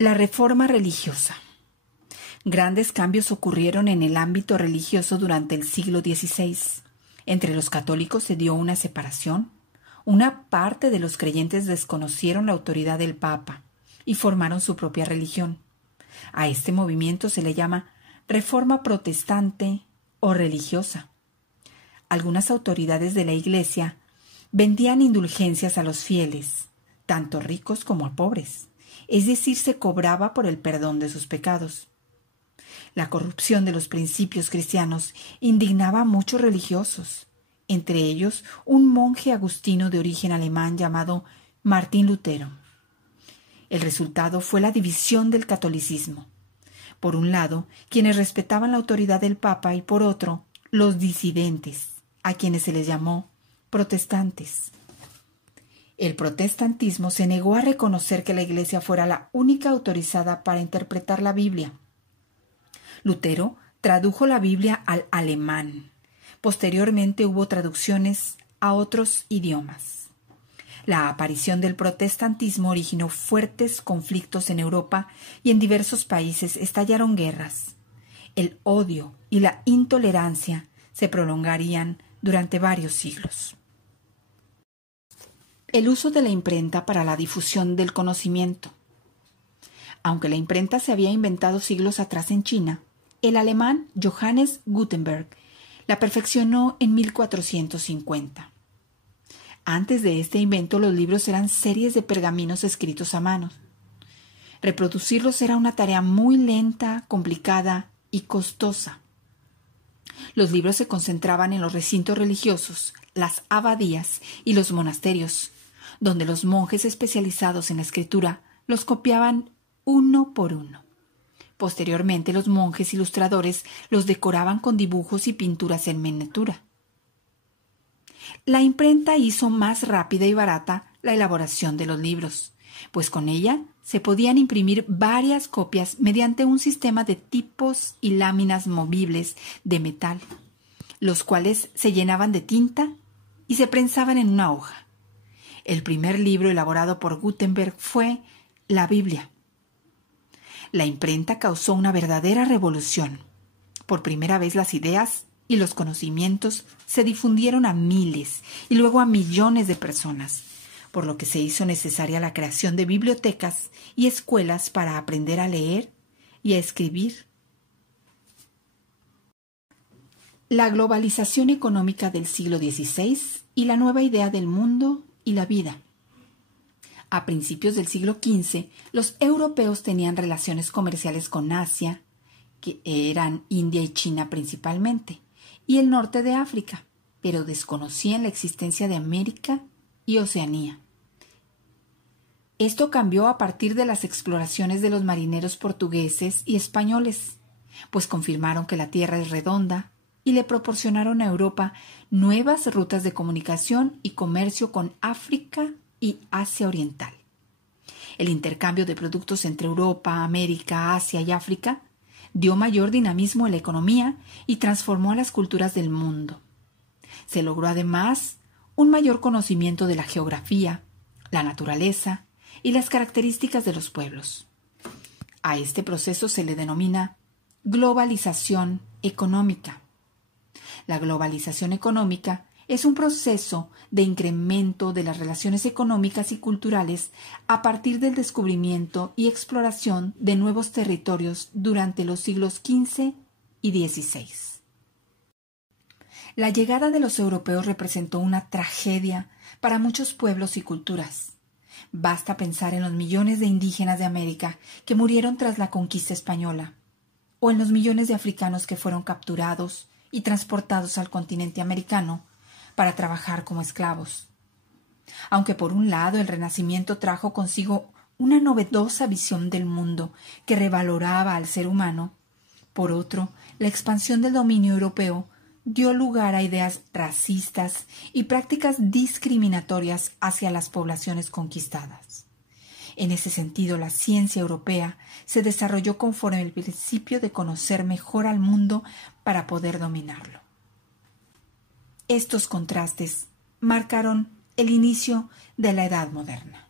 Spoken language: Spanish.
La reforma religiosa. Grandes cambios ocurrieron en el ámbito religioso durante el siglo XVI. Entre los católicos se dio una separación. Una parte de los creyentes desconocieron la autoridad del Papa y formaron su propia religión. A este movimiento se le llama reforma protestante o religiosa. Algunas autoridades de la Iglesia vendían indulgencias a los fieles, tanto ricos como a pobres, es decir, se cobraba por el perdón de sus pecados. La corrupción de los principios cristianos indignaba a muchos religiosos, entre ellos un monje agustino de origen alemán llamado Martín Lutero. El resultado fue la división del catolicismo. Por un lado, quienes respetaban la autoridad del Papa y por otro, los disidentes, a quienes se les llamó protestantes. El protestantismo se negó a reconocer que la Iglesia fuera la única autorizada para interpretar la Biblia. Lutero tradujo la Biblia al alemán. Posteriormente hubo traducciones a otros idiomas. La aparición del protestantismo originó fuertes conflictos en Europa y en diversos países estallaron guerras. El odio y la intolerancia se prolongarían durante varios siglos. El uso de la imprenta para la difusión del conocimiento. Aunque la imprenta se había inventado siglos atrás en China, el alemán Johannes Gutenberg la perfeccionó en 1450. Antes de este invento, los libros eran series de pergaminos escritos a mano. Reproducirlos era una tarea muy lenta, complicada y costosa. Los libros se concentraban en los recintos religiosos, las abadías y los monasterios, donde los monjes especializados en la escritura los copiaban uno por uno. Posteriormente, los monjes ilustradores los decoraban con dibujos y pinturas en miniatura. La imprenta hizo más rápida y barata la elaboración de los libros, pues con ella se podían imprimir varias copias mediante un sistema de tipos y láminas movibles de metal, los cuales se llenaban de tinta y se prensaban en una hoja. El primer libro elaborado por Gutenberg fue la Biblia. La imprenta causó una verdadera revolución. Por primera vez las ideas y los conocimientos se difundieron a miles y luego a millones de personas, por lo que se hizo necesaria la creación de bibliotecas y escuelas para aprender a leer y a escribir. La globalización económica del siglo XVI y la nueva idea del mundo y la vida. A principios del siglo XV, los europeos tenían relaciones comerciales con Asia, que eran India y China principalmente, y el norte de África, pero desconocían la existencia de América y Oceanía. Esto cambió a partir de las exploraciones de los marineros portugueses y españoles, pues confirmaron que la Tierra es redonda y le proporcionaron a Europa nuevas rutas de comunicación y comercio con África y Asia Oriental. El intercambio de productos entre Europa, América, Asia y África dio mayor dinamismo a la economía y transformó a las culturas del mundo. Se logró además un mayor conocimiento de la geografía, la naturaleza y las características de los pueblos. A este proceso se le denomina globalización económica. La globalización económica es un proceso de incremento de las relaciones económicas y culturales a partir del descubrimiento y exploración de nuevos territorios durante los siglos XV y XVI. La llegada de los europeos representó una tragedia para muchos pueblos y culturas. Basta pensar en los millones de indígenas de América que murieron tras la conquista española, o en los millones de africanos que fueron capturados y transportados al continente americano para trabajar como esclavos. Aunque por un lado el Renacimiento trajo consigo una novedosa visión del mundo que revaloraba al ser humano, por otro, la expansión del dominio europeo dio lugar a ideas racistas y prácticas discriminatorias hacia las poblaciones conquistadas. En ese sentido, la ciencia europea se desarrolló conforme el principio de conocer mejor al mundo para poder dominarlo. Estos contrastes marcaron el inicio de la Edad Moderna.